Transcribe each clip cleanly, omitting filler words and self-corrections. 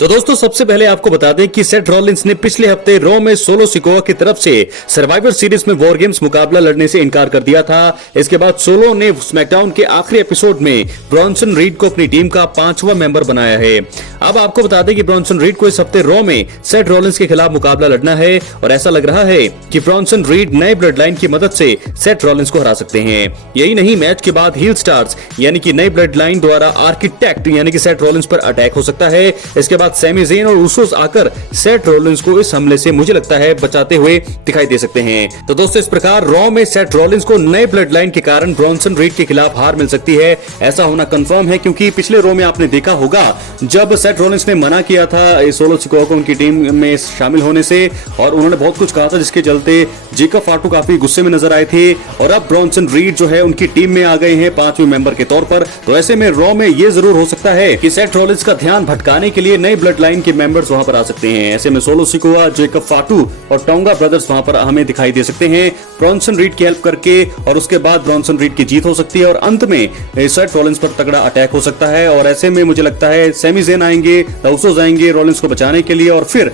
तो दोस्तों सबसे पहले आपको बता दें कि सेथ रॉलिंस ने पिछले हफ्ते रॉ में सोलो सिकोआ की तरफ से सर्वाइवर सीरीज में वॉर गेम्स मुकाबला लड़ने से इनकार कर दिया था। इसके बाद सोलो ने स्मैकडाउन के आखिरी एपिसोड में ब्रॉन्सन रीड को अपनी टीम का 5वां मेंबर बनाया है। अब आपको बता दें कि ब्रॉन्सन रीड को इस हफ्ते रॉ में सेथ रॉलिंस के खिलाफ मुकाबला लड़ना है और ऐसा लग रहा है कि ब्रॉन्सन रीड नए ब्लड लाइन की मदद से सेथ रॉलिंस को हरा सकते हैं। यही नहीं, मैच के बाद हील स्टार्स यानी कि नई ब्लड लाइन द्वारा आर्किटेक्ट यानी कि सेथ रॉलिंस पर अटैक हो सकता है। इसके बाद सैमी ज़ेन और उसूस आकर सेथ रॉलिंस को इस हमले से मुझे लगता है बचाते हुए दिखाई दे सकते हैं। तो दोस्तों इस प्रकार रॉ में सेथ रॉलिंस को नए ब्लड लाइन के कारण ब्रॉन्सन रीड के खिलाफ हार मिल सकती है। ऐसा होना कंफर्म है क्योंकि पिछले रॉ में आपने देखा होगा जब सेथ रॉलिंस ने मना किया था सोलो सिकोआ को उनकी टीम में शामिल होने से और उन्होंने बहुत कुछ कहा था जिसके चलते जेकब फाटू काफी गुस्से में नजर आए थे और अब ब्रॉन्सन रीड जो है उनकी टीम में आ गए हैं 5वें मेंबर के तौर पर। तो ऐसे में रॉ में ये जरूर हो सकता है कि सेथ रॉलिंस का ध्यान भटकाने के लिए नई ब्लड लाइन के मेंबर्स वहां पर आ सकते हैं। ऐसे में सोलो सिकोआ, जेकब फाटू और टोंगा ब्रदर्स वहां पर हमें दिखाई दे सकते हैं ब्रॉन्सन रीड की हेल्प करके और उसके बाद ब्रॉन्सन रीड की जीत हो सकती है और अंत में सेथ रॉलिंस पर तगड़ा अटैक हो सकता है। और ऐसे में मुझे लगता है सैमी ज़ेन आएंगे, उसूस आएंगे रॉलिंस को बचाने के लिए और फिर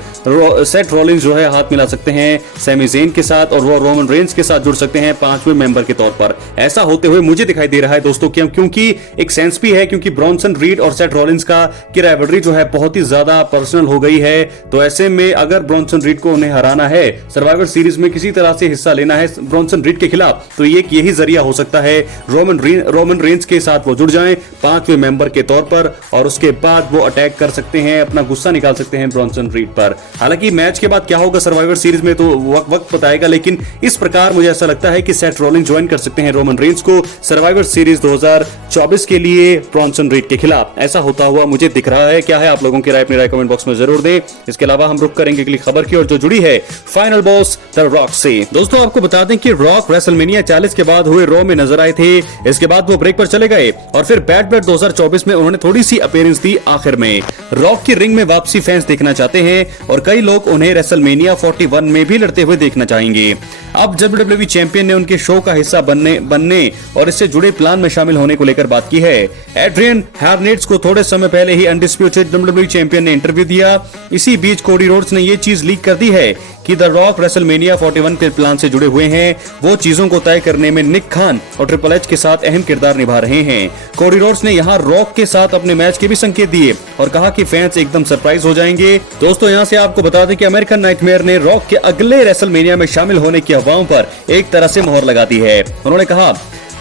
सेथ रॉलिंस जो है हाथ मिला सकते हैं सैमी ज़ेन के साथ और वो रोमन रेंज के साथ जुड़ सकते हैं 5वें मेंबर के तौर पर। ऐसा होते हुए मुझे दिखाई दे रहा है दोस्तों क्योंकि एक सेंस भी है क्योंकि ब्रॉन्सन रीड और सेथ रॉलिंस का की राइवलरी जो है बहुत ही ज्यादा पर्सनल हो गई है। तो ऐसे में अगर ब्रॉन्सन रीड को उन्हें हराना है, सर्वाइवर सीरीज में किसी तरह से हिस्सा लेना है ब्रॉन्सन रीड के खिलाफ, तो यही जरिया हो सकता है रोमन रेंज के साथ वो जुड़ जाएं 5वें मेंबर के तौर पर और उसके बाद वो अटैक कर सकते हैं, अपना गुस्सा निकाल सकते हैं ब्रॉन्सन रीड पर। हालांकि मैच के बाद क्या होगा सर्वाइवर सीरीज में तो वक्त बताएगा, लेकिन इस प्रकार मुझे ऐसा लगता है कि सेथ रॉलिंस ज्वाइन कर सकते हैं रोमन रेंज को सर्वाइवर सीरीज 2024 के लिए ब्रॉन्सन रीड के खिलाफ। ऐसा होता हुआ मुझे दिख रहा है। क्या है आप लोगों की राय? अपनी राय कमेंट बॉक्स में जरूर दें। इसके अलावा हम रुक करेंगे अगली खबर की और जो जुड़ी है फाइनल बॉस द रॉक से। दोस्तों आपको बता दें कि रॉक रेसलमेनिया 40 के बाद हुए रॉ में नजर आए थे। इसके बाद वो ब्रेक पर चले गए और फिर बैड ब्लड 2024 में उन्होंने थोड़ी सी अपीयरेंस दी। आखिर में रॉक की रिंग में वापसी फैंस देखना चाहते हैं और कई लोग उन्हें रेसलमेनिया 41 में भी लड़ते हुए देखना चाहेंगे। अब WWE चैंपियन ने उनके शो का हिस्सा बनने और इससे जुड़े प्लान में शामिल होने को लेकर बात की है। एड्रियन हैर्नेट्स को थोड़े समय पहले ही अनडिस्प्यूटेड WWE चैंपियन ने इंटरव्यू दिया। इसी बीच कोडी रोड्स ने ये चीज लीक कर दी है कि द रॉक रेसलमेनिया 41 के प्लान से जुड़े हुए हैं। वो चीजों को तय करने में निक खान और ट्रिपल एच के साथ अहम किरदार निभा रहे हैं। कोडी रोड्स ने यहाँ रॉक के साथ अपने मैच के भी संकेत दिए और कहा कि फैंस एकदम सरप्राइज हो जाएंगे। दोस्तों यहाँ से आपको बता दें कि अमेरिकन नाइटमेयर ने रॉक के अगले रेसलमेनिया में शामिल होने की अफवाहों पर एक तरह से मोहर लगा दी है। उन्होंने कहा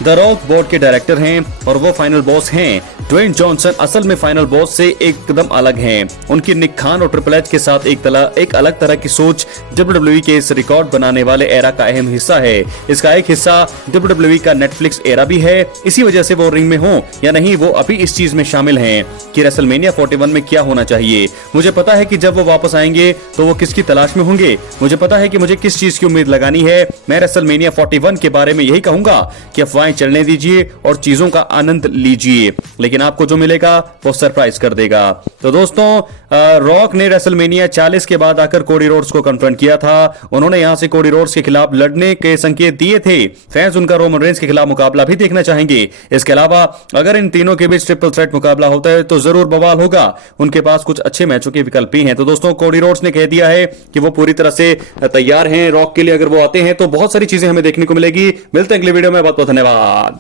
द रॉक बोर्ड के डायरेक्टर हैं और वो फाइनल बॉस हैं। ड्वेन जॉनसन असल में फाइनल बॉस से एकदम अलग हैं। उनकी निक खान और ट्रिपल एच के साथ एक अलग तरह की सोच WWE के इस रिकॉर्ड बनाने वाले एरा का अहम हिस्सा है। इसका एक हिस्सा WWE का नेटफ्लिक्स एरा भी है। इसी वजह से वो रिंग में हो या नहीं, वो अभी इस चीज में शामिल हैं कि रेसलमेनिया 41 में क्या होना चाहिए। मुझे पता है कि जब वो वापस आएंगे तो वो किसकी तलाश में होंगे। मुझे पता है कि मुझे किस चीज की उम्मीद लगानी है। मैं रेसलमेनिया 41 के बारे में यही कहूंगा कि अफवाहें चलने दीजिए और चीजों का आनंद लीजिए, लेकिन आपको जो मिलेगा वो सरप्राइज कर देगा। तो दोस्तों रॉक ने रेसलमेनिया 40 के बाद आकर कोडी रोड्स को कन्फ्रंट किया था। उन्होंने यहां से कोडी रोड्स के खिलाफ लड़ने के संकेत दिए थे। फैंस उनका रोमन रेंज के खिलाफ मुकाबला भी देखना चाहेंगे। इसके अलावा अगर इन तीनों के बीच ट्रिपल थ्रेट मुकाबला होता है तो जरूर बवाल होगा। उनके पास कुछ अच्छे मैचों के विकल्प भी हैं। तो दोस्तों कोडी रोड्स ने कह दिया है कि वो पूरी तरह से तैयार हैं रॉक के लिए। अगर वो आते हैं तो बहुत सारी चीजें हमें देखने को मिलेगी। मिलते हैं अगले वीडियो में। बहुत बहुत धन्यवाद।